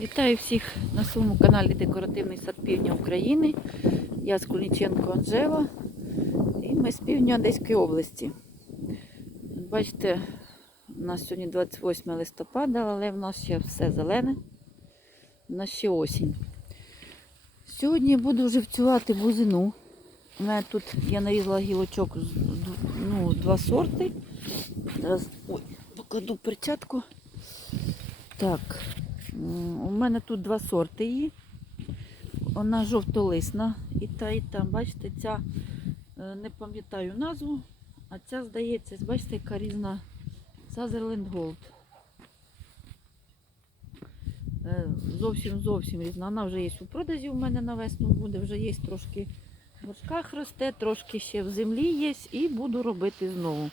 Вітаю всіх на своєму каналі Декоративний сад Півдня України. Я з Куліченко Анжела. І ми з півдня Одеської області. Бачите, у нас сьогодні 28 листопада, але в нас ще все зелене. У нас ще осінь. Сьогодні буду живцювати бузину. У мене тут я нарізала гілочок ну, два сорти. Зараз ой, покладу перчатку. Так. У мене тут два сорти її. Вона жовтолисна і та, і та. Бачите, ця е, не пам'ятаю назву, а ця, здається, бачите, яка різна Sutherland Gold. Е, Зовсім зовсім різна. Вона вже є у продажі у мене на весну буде, вже є трошки в горшках росте, трошки ще в землі є і буду робити знову.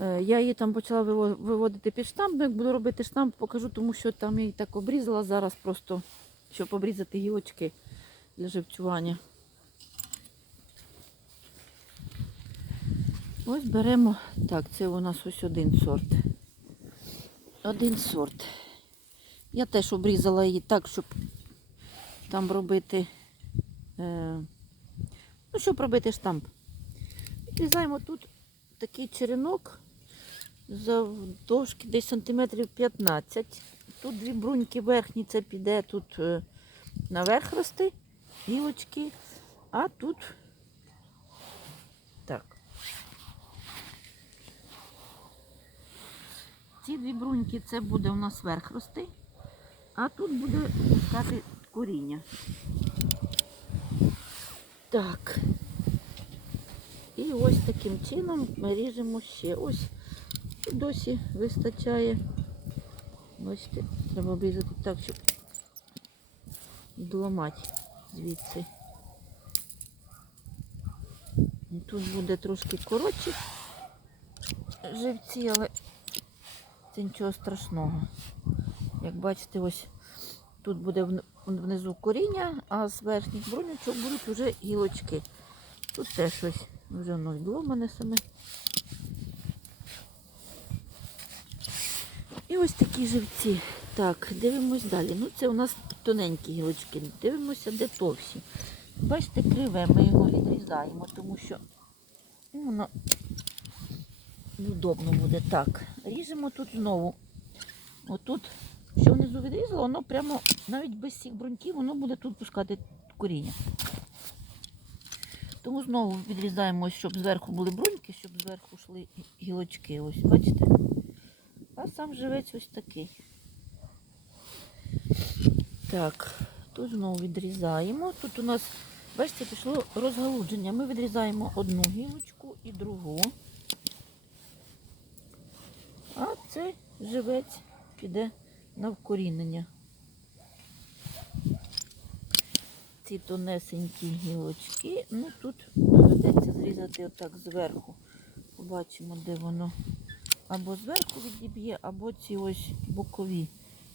Е, Я її там почала виводити під штамп, ну, як буду робити штамп, покажу, тому що там її так обрізала зараз просто, щоб обрізати гілочки для живцювання. Ось беремо, так, це у нас ось один сорт. Один сорт. Я теж обрізала її так, щоб там робити, е, ну, щоб робити штамп. Відрізаємо тут такий черенок завдовжки десь сантиметрів 15. Тут дві бруньки верхні, це піде тут е, наверх рости, гілочки, а тут так. Ці дві бруньки це буде у нас верх рости, а тут буде пускати коріння. Так. І ось таким чином ми ріжемо ще. Ось досі вистачає. Бачите, треба обрізати так, щоб доламати звідси. Тут буде трошки коротші живці, але це нічого страшного. Як бачите, ось тут буде внизу коріння, а з верхніх брунючок будуть вже гілочки. Тут теж ось вже воно відломане саме. І ось такі живці. Так, дивимось далі. Ну, це у нас тоненькі гілочки. Дивимося, де товщі. Бачите, криве, ми його відрізаємо, тому що ну, воно неудобно буде. Так, ріжемо тут знову. Отут, що внизу відрізало, воно прямо навіть без цих бруньків, воно буде тут пускати коріння. Тому знову відрізаємо, щоб зверху були бруньки, щоб зверху йшли гілочки. Ось, бачите? Сам живець ось такий. Так, тут знову відрізаємо. Тут у нас, бачите, пішло розгалудження. Ми відрізаємо одну гілочку і другу. А цей живець піде на вкорінення. Ці тонесенькі гілочки. Ну тут доведеться зрізати отак зверху. Побачимо, де воно або зверху відіб'є, або ці ось бокові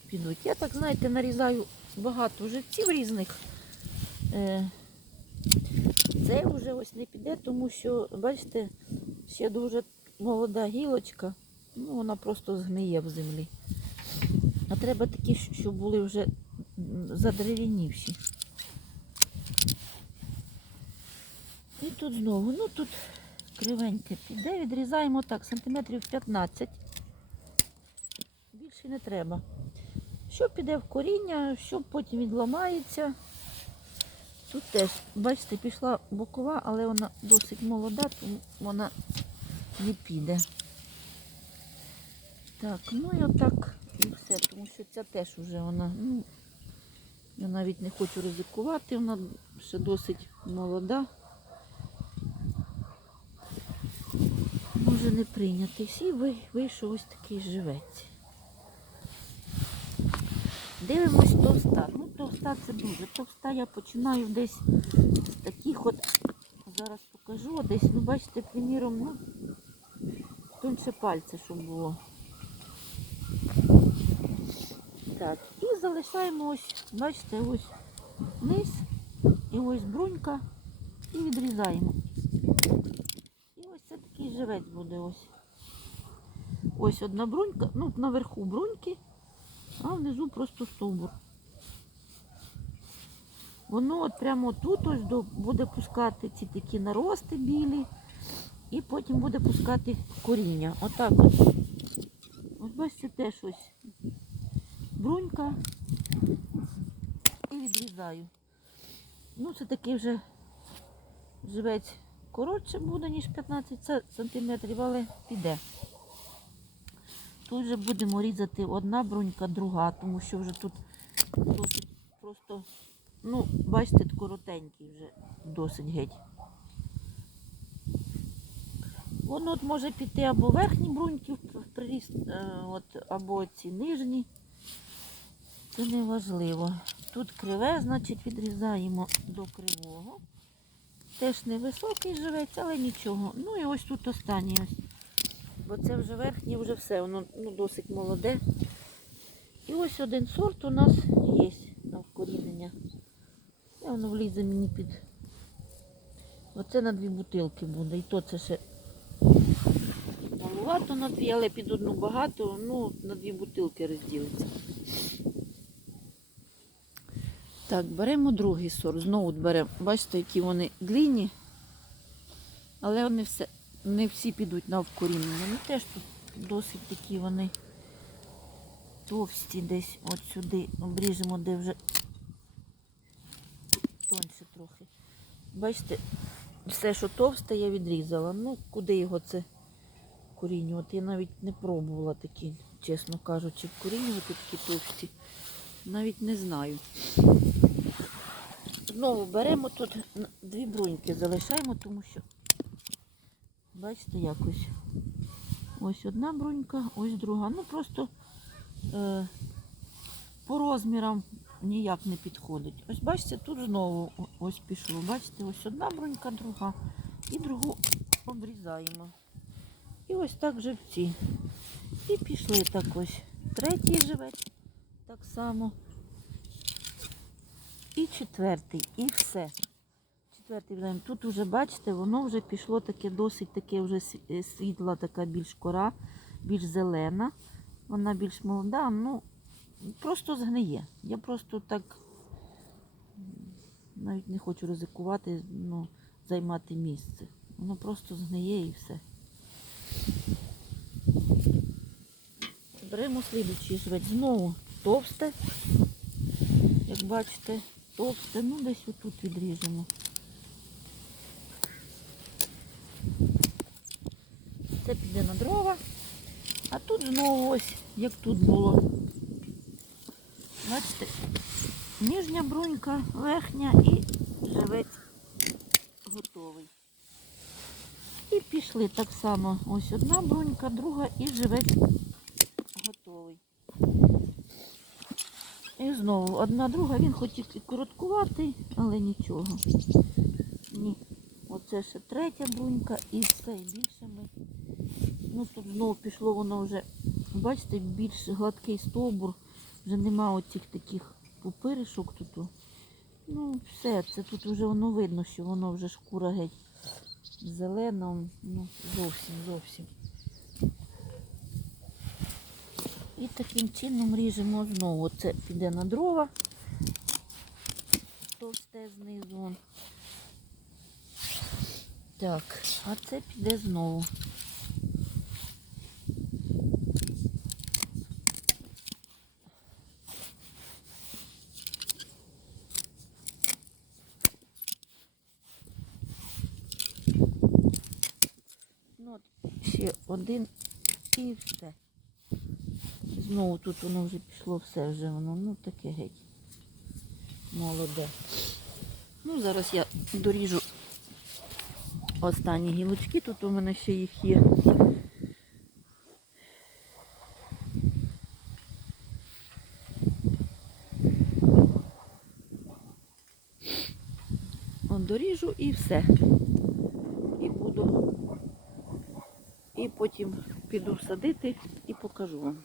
підуть. Я так, знаєте, нарізаю багато живців різних. Е, Це вже ось не піде, тому що, бачите, ще дуже молода гілочка, ну вона просто згниє в землі. А треба такі, щоб були вже м, задерев'янівші. І тут знову, ну тут кривеньке піде, відрізаємо так, сантиметрів 15. Більше не треба. Що піде в коріння, що потім відламається. Тут теж, бачите, пішла бокова, але вона досить молода, тому вона не піде. Так, ну і отак і все, тому що ця теж вже вона, ну, я навіть не хочу ризикувати, вона ще досить молода. Може не прийнятись. І вийшов ось такий живець. Дивимось товста. Ну, товста це дуже. Товста я починаю десь з таких от, зараз покажу, десь, ну бачите, приміром, ну, тоньше пальця, щоб було. Так, і залишаємо ось, бачите, ось низ, і ось брунька, і відрізаємо. І ось це такий живець буде ось. Ось одна брунька, ну наверху бруньки, а внизу просто стовбур. Воно от прямо тут ось до, буде пускати ці такі нарости білі, і потім буде пускати коріння. Отак от. Ось бачите, теж ось брунька і відрізаю. Ну, це такий вже живець коротше буде, ніж 15 сантиметрів, але піде. Тут вже будемо різати одна брунька, друга, тому що вже тут досить просто, ну, бачите, коротенький вже досить геть. Воно от може піти або верхні бруньки в приріст, е, от, або ці нижні. Це не важливо. Тут криве, значить відрізаємо до кривого. Теж невисокий живець, але нічого. Ну і ось тут останній. Бо це вже верхнє, вже все, воно ну, досить молоде. І ось один сорт у нас є на вкорінення. І воно влізе мені під. Оце на дві бутилки буде. І то це ще малувато на дві, але під одну багато, ну, на дві бутилки розділиться. Так, беремо другий сорт. Знову беремо. Бачите, які вони длинні, але вони все, не всі підуть на вкорінення. Вони теж тут досить такі вони товсті десь от сюди обріжемо, де вже тоньше трохи. Бачите, все, що товсте, я відрізала. Ну, куди його це вкорінювати? Я навіть не пробувала такі, чесно кажучи, вкорінювати такі товсті. Навіть не знаю. Знову беремо тут дві бруньки, залишаємо, тому що, бачите, якось. Ось одна брунька, ось друга. Ну просто е, по розмірам ніяк не підходить. Ось бачите, тут знову ось пішло. Бачите, ось одна брунька, друга. І другу обрізаємо. І ось так живці. І пішли так ось. Третій живець так само. І четвертий, і все. Четвертий вдаємо. Тут вже, бачите, воно вже пішло таке досить таке вже е, світла, така більш кора, більш зелена. Вона більш молода, ну просто згниє. Я просто так навіть не хочу ризикувати, ну, займати місце. Воно просто згниє і все. Беремо слідучий жвець. Знову товсте. Як бачите, товсте, ну десь отут відріжемо. Це піде на дрова. А тут знову ось, як тут було. Бачите, нижня брунька, верхня і живець готовий. І пішли так само. Ось одна брунька, друга і живець готовий. І знову одна друга, він хотів і короткуватий, але нічого. Ні. Оце ще третя брунька і все, і більше ми. Ну тут знову пішло воно вже, бачите, більш гладкий стовбур, вже нема оцих таких пупиришок тут. Ну, все, це тут вже воно видно, що воно вже шкура геть зелена, ну, зовсім, зовсім. І таким чином ріжемо знову. Це піде на дрова. Товсте знизу. Так, а це піде знову. Ну, ще один і все. Знову тут воно вже пішло все вже воно, ну таке геть. Молоде. Ну, зараз я доріжу останні гілочки, тут у мене ще їх є. От доріжу і все. І буду. І потім піду садити і покажу вам.